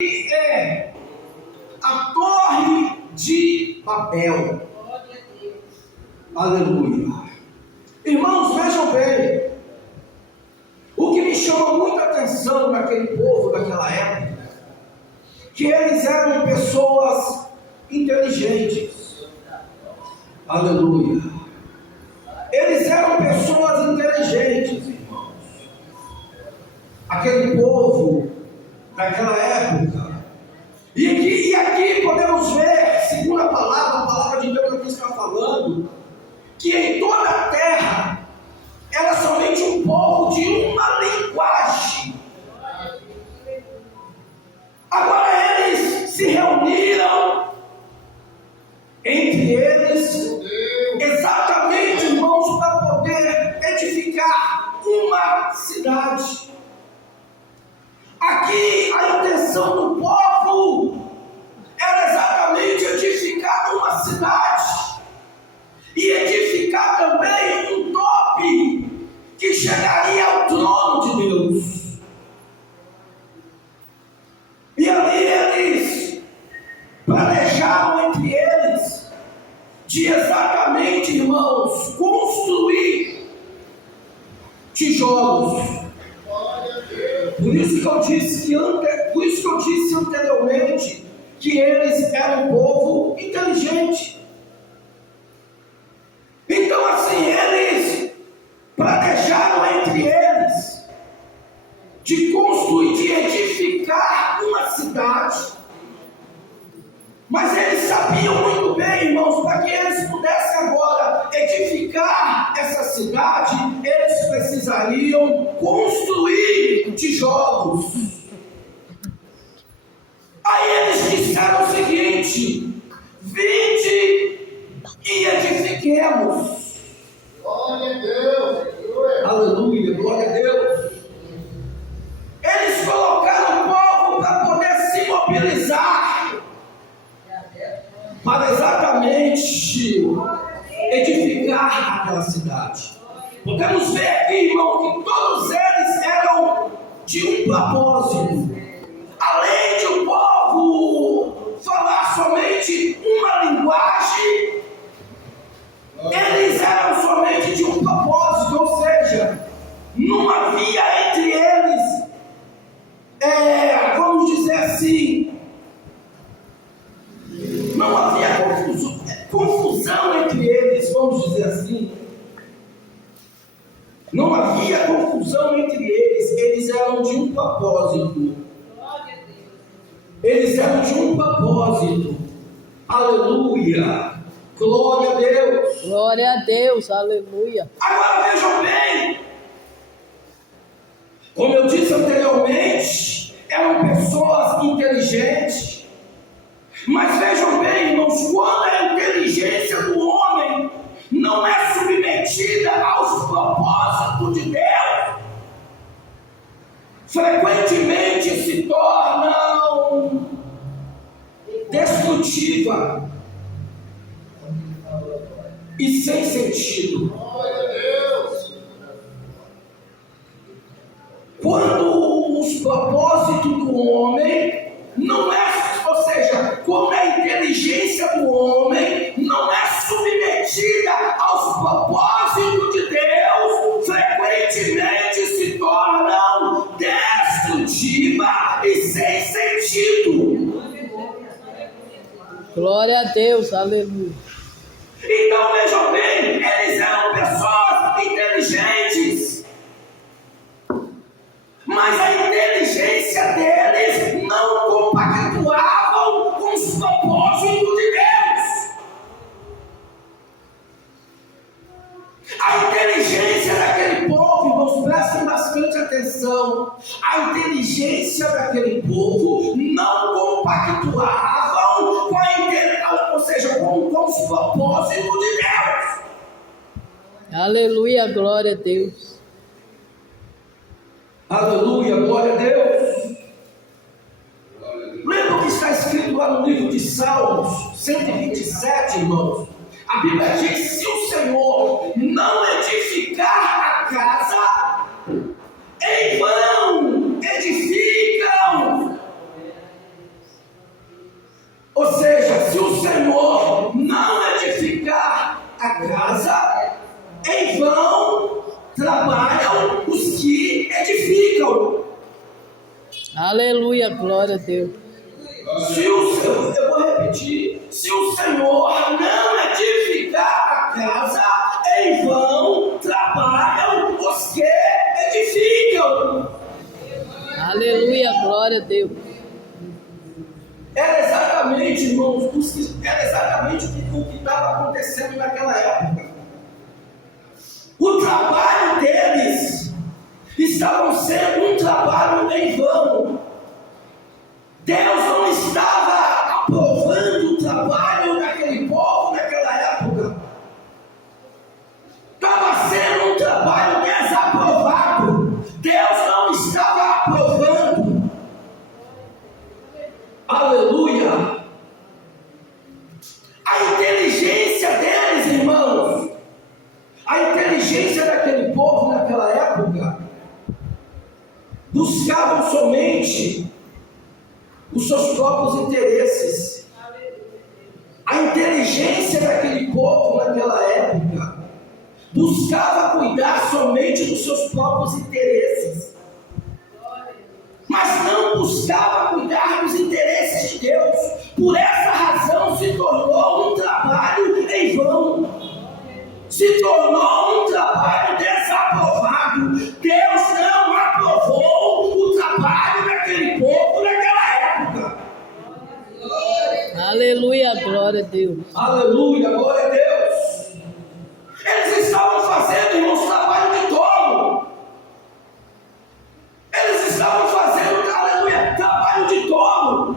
é a Torre de Babel. Aleluia. Irmãos, vejam bem. O que me chama muita atenção naquele povo daquela época, que eles eram pessoas inteligentes. Aleluia. Eles eram pessoas inteligentes, irmãos. Aquele povo daquela época. E aqui podemos ver, segundo a palavra de Deus aqui está falando, que em toda a terra era somente um povo de uma linguagem. Agora eles se reuniram entre eles, exatamente, irmãos, para poder edificar uma cidade. Aqui a intenção do povo era exatamente edificar uma cidade e edificar também um tope que chegaria ao trono de Deus. E ali eles planejaram entre eles de exatamente, irmãos, construir tijolos. Por isso que eu disse anteriormente que eles eram um povo inteligente. Então assim, eles planejaram entre eles de construir, de edificar uma cidade. Mas eles sabiam muito bem, irmãos, para que eles pudessem agora edificar essa cidade, eles precisariam construir tijolos. Aí eles disseram o seguinte: vinde e edifiquemos. Glória a Deus. Aleluia, glória a Deus. Eles colocaram o povo para poder se mobilizar para exatamente edificar aquela cidade. Podemos ver aqui, irmão, que todos eles eram de um propósito. Além de o povo falar somente uma linguagem, eles eram somente de um propósito, ou seja, não havia entre eles, vamos dizer assim, não havia confusão entre eles, vamos dizer assim. Não havia confusão entre eles. Eles eram de um propósito. Eles eram de um propósito. Aleluia. Glória a Deus. Glória a Deus. Aleluia. Agora vejam bem. Como eu disse anteriormente, eram pessoas inteligentes. Mas vejam bem, irmãos, quando a inteligência do homem não é submetida aos propósitos de Deus, frequentemente se tornam destrutiva e sem sentido. Quando os propósitos do homem não é, ou seja, como a inteligência do homem não é submetida aos propósitos de Deus, frequentemente se tornam destrutiva e sem sentido. Glória a Deus. Aleluia. Então vejam bem, eles eram pessoas inteligentes, mas a inteligência deles não compactuavam com os propósitos de Deus. A inteligência daquele povo, irmãos, prestem bastante atenção. A inteligência daquele povo não compactuavam com ou seja, com os propósitos de Deus. Aleluia. Glória a Deus. Aleluia, glória a Deus. Lembra o que está escrito lá no livro de Salmos 127, irmãos? A Bíblia diz: se o Senhor não edificar a casa, em vão edificam Senhor não edificar a casa, em vão trabalham os que edificam. Aleluia, glória a Deus. Eu vou repetir: se o Senhor não edificar a casa, em vão trabalham os que edificam. Aleluia, glória a Deus. Era exatamente, irmãos, era exatamente o que estava acontecendo naquela época. O trabalho deles estava sendo um trabalho em vão. Deus não estava aprovando o trabalho daquele povo naquela época. Estava sendo um trabalho desaprovado. Deus não estava aprovando. Aleluia! A inteligência deles, irmãos, a inteligência daquele povo naquela época, buscavam somente os seus próprios interesses. A inteligência daquele povo naquela época buscava cuidar somente dos seus próprios interesses, mas não buscava cuidar dos interesses de Deus. Por essa razão se tornou um trabalho em vão, se tornou um trabalho desaprovado. Deus não aprovou o trabalho daquele povo naquela época. Aleluia, glória a Deus. Aleluia, glória a Deus. Eles estavam fazendo, irmãos, trabalho de tolo. Eles estavam fazendo, aleluia, trabalho de tolo.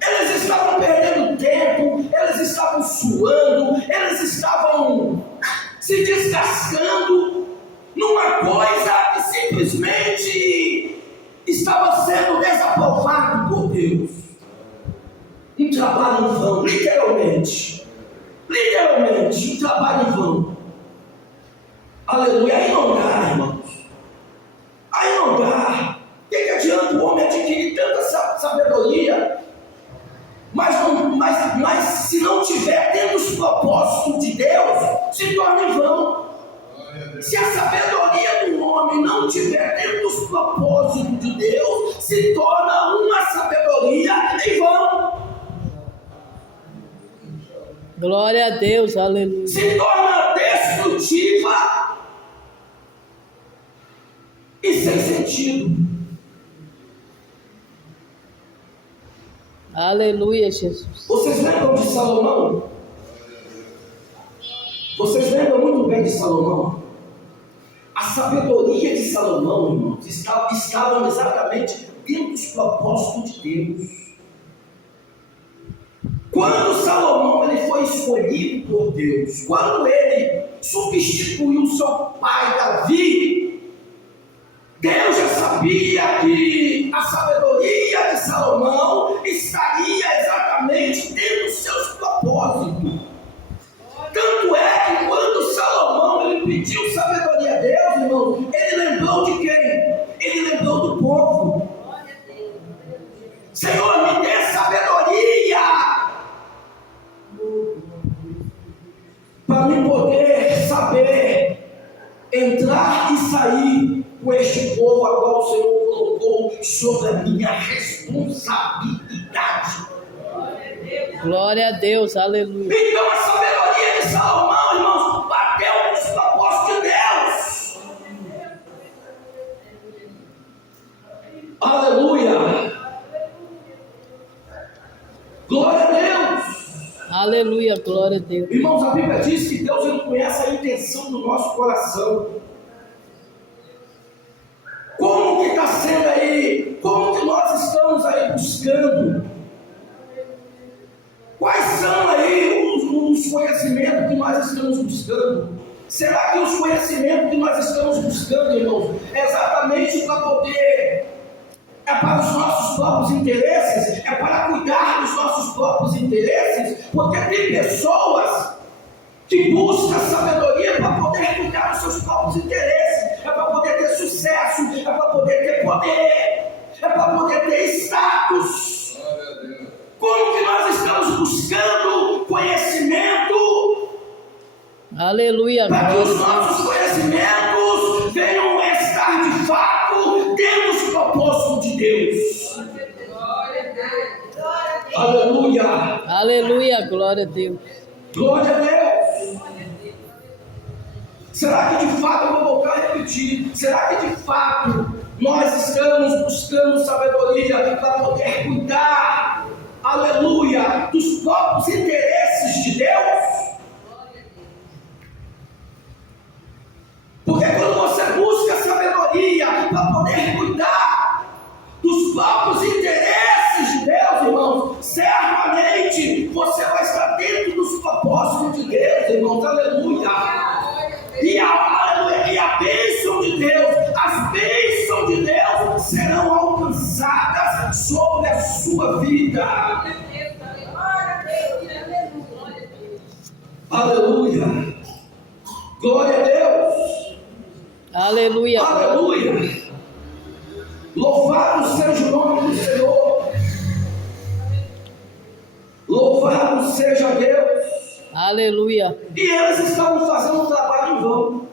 Eles estavam perdendo tempo, eles estavam suando, eles estavam se desgastando numa coisa que simplesmente estava sendo desaprovado por Deus. Um trabalho em vão, literalmente, um trabalho em vão. Aleluia, aí não dá, irmãos, aí não dá. O que adianta o homem adquirir tanta sabedoria, mas se não tiver dentro dos propósitos de Deus, se torna em vão. Se a sabedoria do homem não tiver dentro dos propósitos de Deus, se torna uma sabedoria em vão. Glória a Deus, aleluia. Se torna destrutiva e sem sentido. Aleluia, Jesus. Vocês lembram de Salomão? Vocês lembram muito bem de Salomão? A sabedoria de Salomão, irmãos, estavam exatamente dentro dos propósitos de Deus. Quando Salomão ele foi escolhido por Deus, quando ele substituiu seu pai Davi, Deus já sabia que a sabedoria de Salomão estaria exatamente dentro dos seus propósitos. Tanto é que quando Salomão ele pediu sabedoria a Deus, irmão, ele lembrou de quem? Ele lembrou do povo. Senhor, me dê sabedoria para me poder saber entrar e sair com este povo a qual o Senhor colocou sobre a minha responsabilidade. Glória a Deus, aleluia. Então a sabedoria de Salomão, irmãos, bateu nos propósitos de Deus. Aleluia. Glória a Deus. Aleluia, glória a Deus. Irmãos, a Bíblia diz que Deus ele conhece a intenção do nosso coração. Como que está sendo aí? Como que nós estamos aí buscando? Quais são aí os conhecimentos que nós estamos buscando? Será que os conhecimentos que nós estamos buscando, irmãos, é exatamente para poder, é para os nossos próprios interesses? É para cuidar dos nossos próprios interesses? Porque tem pessoas que buscam sabedoria para poder cuidar dos seus próprios interesses, é para poder ter sucesso, é para poder ter poder, é para poder ter status. Como que nós estamos Aleluia, para que glória os a Deus. nossos conhecimentos venham a estar de fato dentro dos propósitos de Deus. Aleluia. Aleluia, glória a Deus. Glória a Deus. Será que de fato, eu vou voltar a repetir, será que de fato nós estamos buscando sabedoria para poder cuidar, aleluia, dos próprios interesses de Deus? Porque quando você busca sabedoria para poder cuidar dos próprios interesses de Deus, irmãos, certamente você vai estar dentro dos propósitos de Deus, irmãos, aleluia. E a bênção de Deus, as bênçãos de Deus serão alcançadas sobre a sua vida. Aleluia. Glória a Deus. Aleluia, Aleluia. Louvado seja o nome do Senhor. Louvado seja Deus. aleluia, E eles estavam fazendo um trabalho em vão.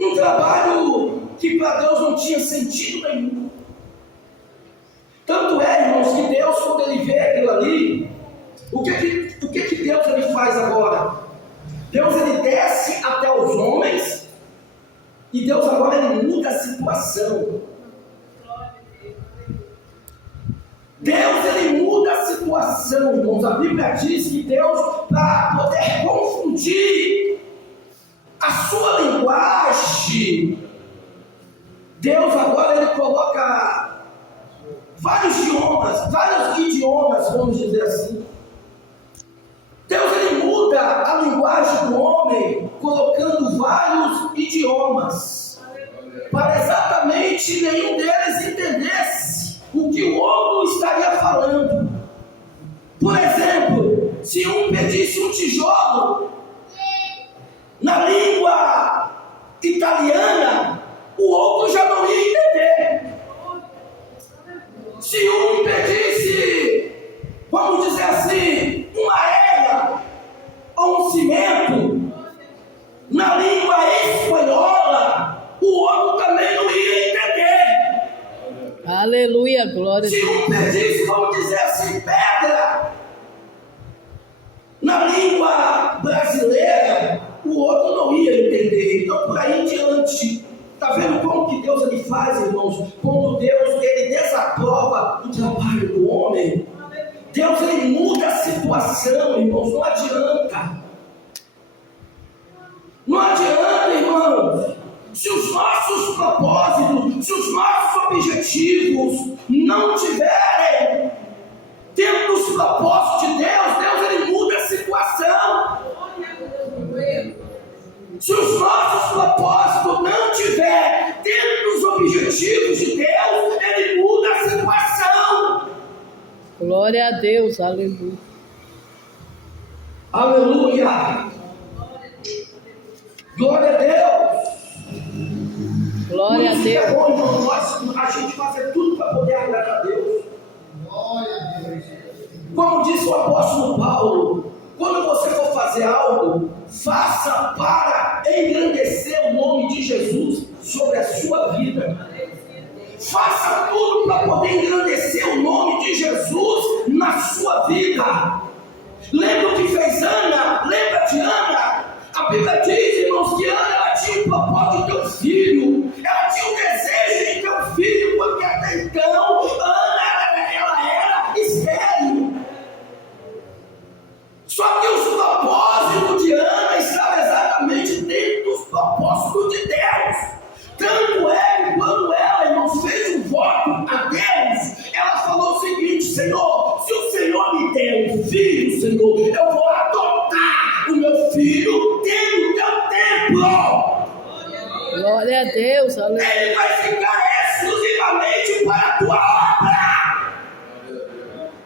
Um trabalho que para Deus não tinha sentido nenhum. Tanto é, irmãos, que Deus, quando Ele vê aquilo ali, o que Deus Ele faz agora? Deus Ele desce até os homens e Deus agora Ele muda a situação. Deus Ele muda a situação, irmãos. A Bíblia diz que Deus, para poder confundir a sua linguagem, Deus agora Ele coloca vários idiomas, vamos dizer assim. Deus Ele muda a linguagem do homem, colocando vários idiomas, para exatamente nenhum deles entendesse o que o outro estaria falando. Por exemplo, se um pedisse um tijolo na língua italiana, o outro já não ia entender. Se um pedisse, vamos dizer assim, uma areia ou um cimento na língua espanhola, o outro também não ia entender. aleluia, glória a Se Deus. um pedisse, vamos dizer assim, pedra na língua brasileira, o outro não ia entender. Então, por aí em diante, está vendo como que Deus Ele faz, irmãos? Quando Deus Ele desaprova o trabalho do homem, Deus Ele muda a situação, irmãos. Não adianta. Não adianta, irmãos. Se os nossos propósitos, se os nossos objetivos não tiverem dentro dos propósitos de Deus, Deus Ele muda a situação. Se os nossos propósitos não tiverem dentro dos objetivos de Deus, Ele muda a situação. Glória a Deus, aleluia. Aleluia. Glória a Deus. Glória a Por isso que Deus. é bom, irmão, a gente fazer tudo para poder agradar a Deus. Glória a Deus. Como disse o apóstolo Paulo, quando você for fazer algo, faça para engrandecer o nome de Jesus sobre a sua vida. Faça tudo para poder engrandecer o nome de Jesus na sua vida. Lembra o que fez Ana? Lembra de Ana? A Bíblia diz, irmãos, que Ana ela tinha o propósito de ter um filho. Ela tinha o desejo de ter um filho, porque até então Ana ela era estéril. Só que os propósitos de Ana estavam exatamente dentro dos propósitos de Deus. Tanto é que quando ela, irmãos, fez um voto a Deus, ela falou o seguinte: Senhor, se o Senhor me der um filho, Senhor, eu vou adotar o meu filho dentro do teu templo. Glória a Deus, aleluia. Ele vai ficar exclusivamente para a tua obra.